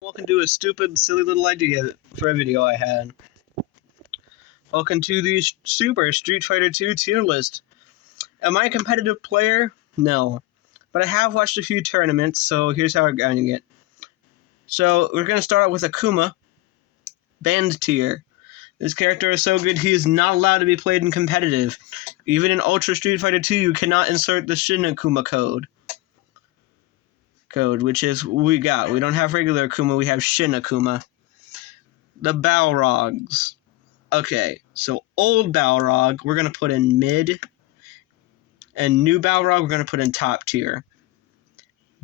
Welcome to a stupid, silly little idea for a video I had. Welcome to the Super Street Fighter 2 tier list. Am I a competitive player? No. But I have watched a few tournaments, so here's how we're going it. So, we're going to start out with Akuma, banned tier. This character is so good he is not allowed to be played in competitive. Even in Ultra Street Fighter 2, you cannot insert the Shin Akuma code, which is we got. We don't have regular Akuma, we have Shin Akuma. The Balrogs. Okay, so old Balrog, we're going to put in mid, and new Balrog, we're going to put in top tier.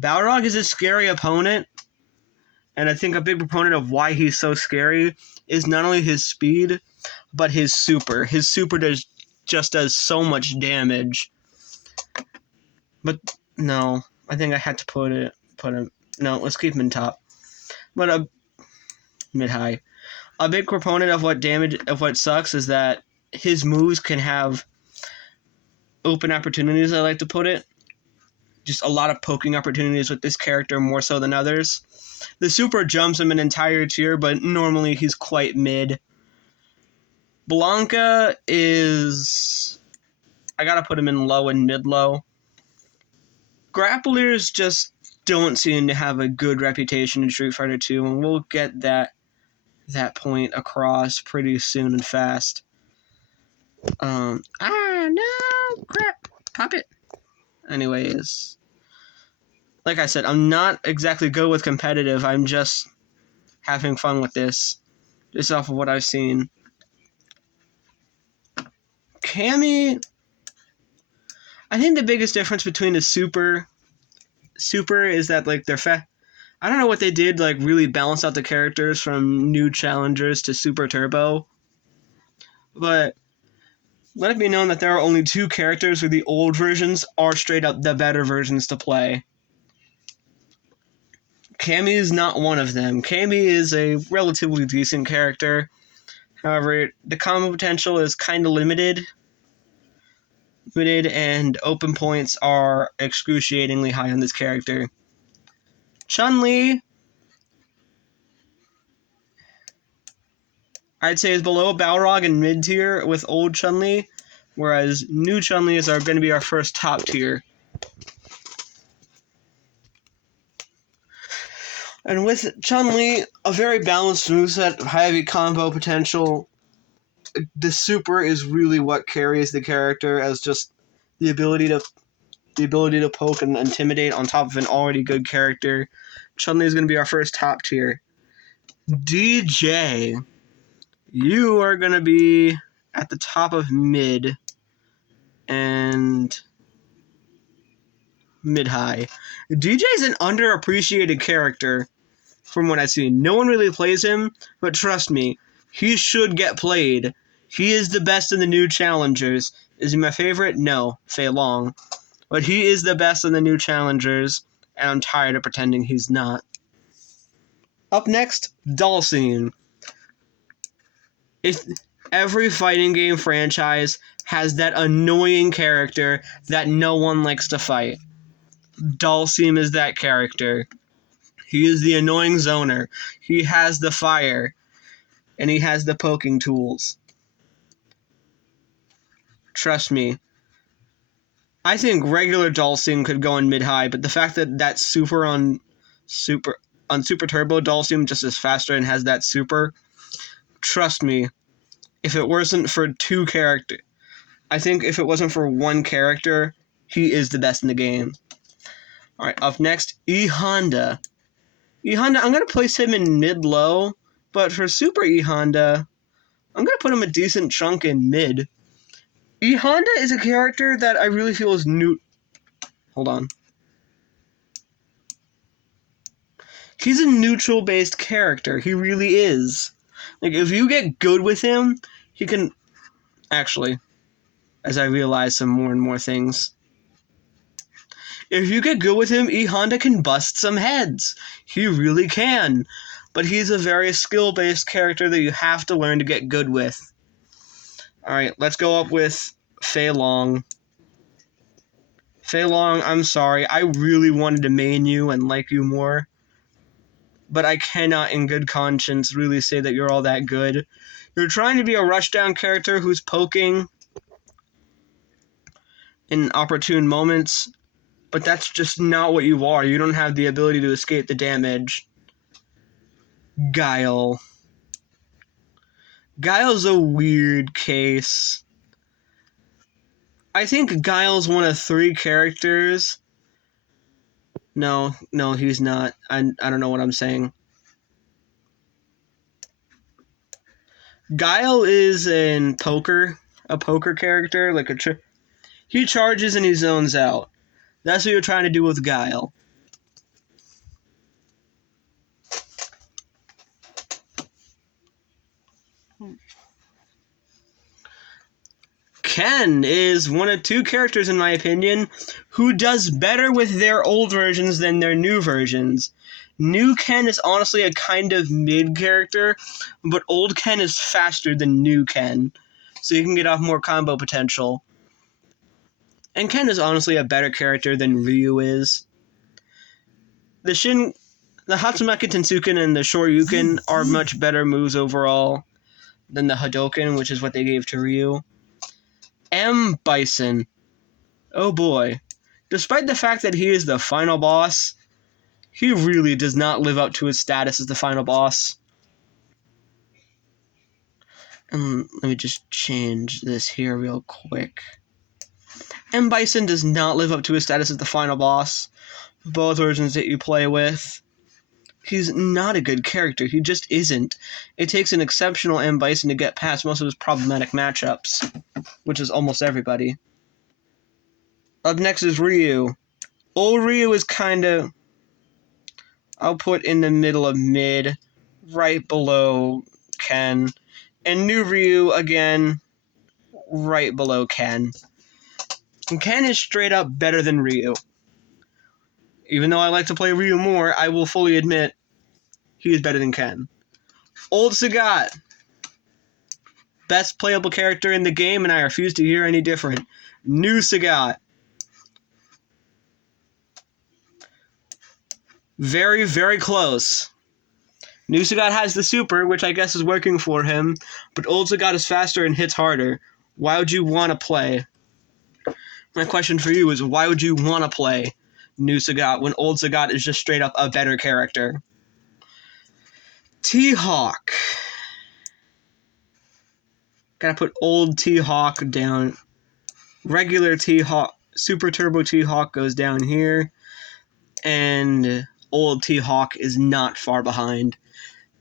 Balrog is a scary opponent, and I think a big proponent of why he's so scary is not only his speed, but his super. His super just does so much damage. But no, I think I had to put him. No, let's keep him in top. But mid-high. A big proponent of what sucks is that his moves can have open opportunities, I like to put it. Just a lot of poking opportunities with this character more so than others. The super jumps him an entire tier, but normally he's quite mid. Blanka is... I gotta put him in low and mid-low. Grapplers just don't seem to have a good reputation in Street Fighter 2, and we'll get that point across pretty soon and fast. No! Crap! Pop it! Anyways, like I said, I'm not exactly good with competitive. I'm just having fun with this, just off of what I've seen. Cammy, I think the biggest difference between the super is that like I don't know what they did, like really balance out the characters from new challengers to Super Turbo, but let it be known that there are only two characters where the old versions are straight up the better versions to play. Cammy is not one of them. Cammy is a relatively decent character. However, the combo potential is kind of limited, and open points are excruciatingly high on this character. Chun-Li, I'd say, is below Balrog in mid-tier with old Chun-Li, whereas new Chun-Lis are going to be our first top tier. And with Chun-Li, a very balanced moveset, heavy combo potential. The super is really what carries the character, as just the ability to poke and intimidate on top of an already good character. Chun-Li is going to be our first top tier. DJ, you are going to be at the top of mid and mid-high. DJ is an underappreciated character from what I've seen. No one really plays him, but trust me, he should get played. He is the best in the new challengers. Is he my favorite? No, Fei Long. But he is the best in the new challengers, and I'm tired of pretending he's not. Up next, Dhalsim. If every fighting game franchise has that annoying character that no one likes to fight. Dhalsim is that character. He is the annoying zoner. He has the fire, and he has the poking tools. Trust me. I think regular Dhalsim could go in mid-high, but the fact that super on Super Turbo Dhalsim just is faster and has that super, trust me, if it wasn't for two characters, I think if it wasn't for one character, he is the best in the game. Alright, up next, E Honda. E Honda, I'm going to place him in mid-low, but for Super E Honda, I'm going to put him a decent chunk in mid. E Honda is a character that I really feel is new. Hold on. He's a neutral-based character. He really is. Like, if you get good with him, he can... Actually, as I realize some more and more things. If you get good with him, E Honda can bust some heads. He really can. But he's a very skill-based character that you have to learn to get good with. Alright, let's go up with Fei Long. Fei Long, I'm sorry. I really wanted to main you and like you more. but I cannot in good conscience really say that you're all that good. You're trying to be a rushdown character who's poking in opportune moments, but that's just not what you are. You don't have the ability to escape the damage. Guile. Guile's a weird case. I think Guile's one of 3 characters. No, he's not. I don't know what I'm saying. Guile is in poker, a poker character, like he charges and he zones out. That's what you're trying to do with Guile. Ken is one of 2 characters, in my opinion, who does better with their old versions than their new versions. New Ken is honestly a kind of mid character, but old Ken is faster than new Ken, so you can get off more combo potential. And Ken is honestly a better character than Ryu is. The Hatsumaki Tensuken and the Shoryuken are much better moves overall than the Hadoken, which is what they gave to Ryu. M. Bison. Oh boy. Despite the fact that he is the final boss, he really does not live up to his status as the final boss. And let me just change this here real quick. M. Bison does not live up to his status as the final boss. Both versions that you play with. He's not a good character. He just isn't. It takes an exceptional M. Bison to get past most of his problematic matchups, which is almost everybody. Up next is Ryu. Old Ryu is kind of... I'll put in the middle of mid, right below Ken. And new Ryu, again, right below Ken. And Ken is straight up better than Ryu. Even though I like to play Ryu more, I will fully admit he is better than Ken. Old Sagat. Best playable character in the game, and I refuse to hear any different. New Sagat. Very, very close. New Sagat has the super, which I guess is working for him, but Old Sagat is faster and hits harder. Why would you want to play? My question for you is, why would you want to play New Sagat when Old Sagat is just straight up a better character? T-Hawk. Gotta put old T-Hawk down. Regular T-Hawk, Super Turbo T-Hawk goes down here. And old T-Hawk is not far behind.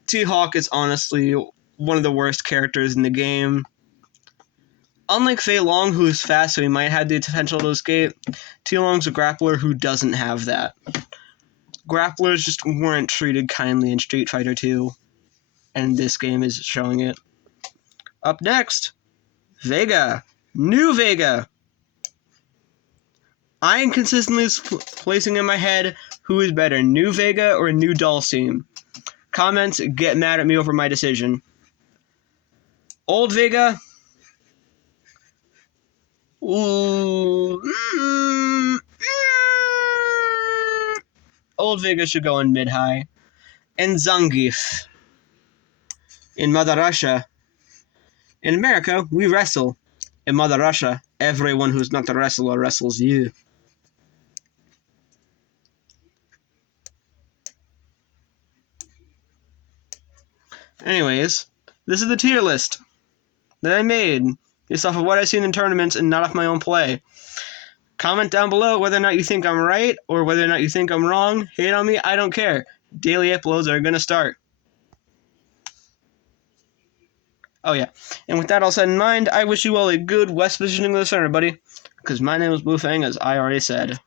T-Hawk is honestly one of the worst characters in the game. Unlike Fei Long, who is fast, so he might have the potential to escape, T-Long's a grappler who doesn't have that. Grapplers just weren't treated kindly in Street Fighter 2, and this game is showing it. Up next, Vega. New Vega. I am consistently placing in my head who is better, New Vega or New Dhalsim. Comments, get mad at me over my decision. Old Vega. Ooh. Old Vega should go in mid-high. And Zangief. In Mother Russia. In America, we wrestle. In Mother Russia, everyone who's not a wrestler wrestles you. Anyways, this is the tier list that I made based off of what I've seen in tournaments and not off my own play. Comment down below whether or not you think I'm right or whether or not you think I'm wrong. Hate on me, I don't care. Daily uploads are going to start. Oh yeah, and with that all said in mind, I wish you all a good West positioning this, everybody, because my name is Blue Fang, as I already said.